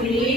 Please.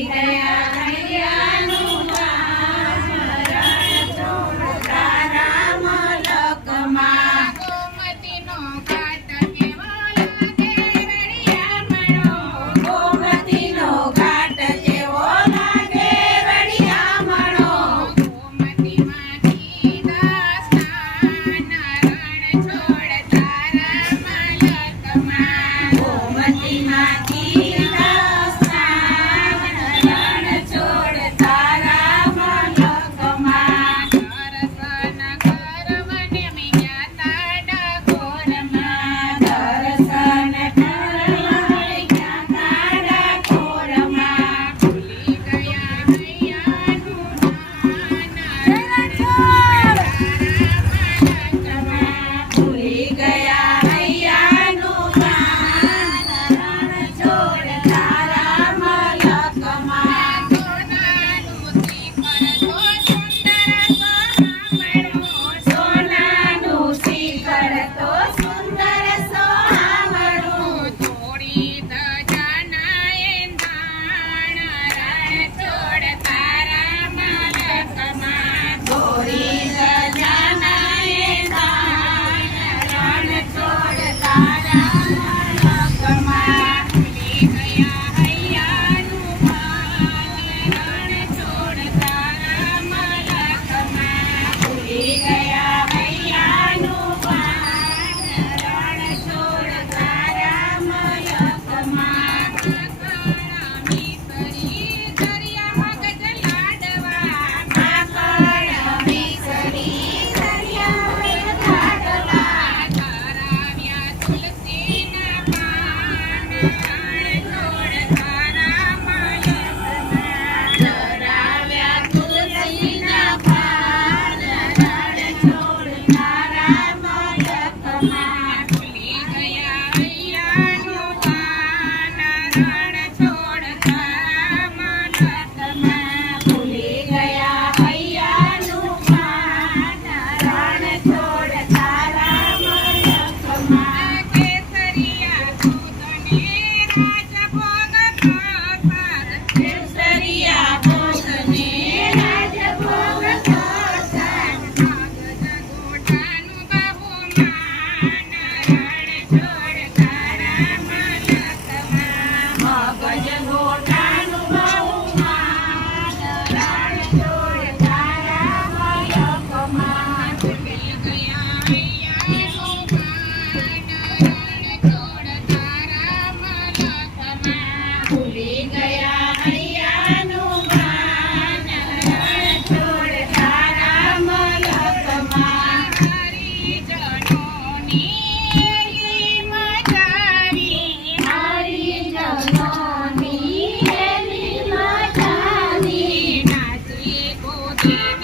Thank you.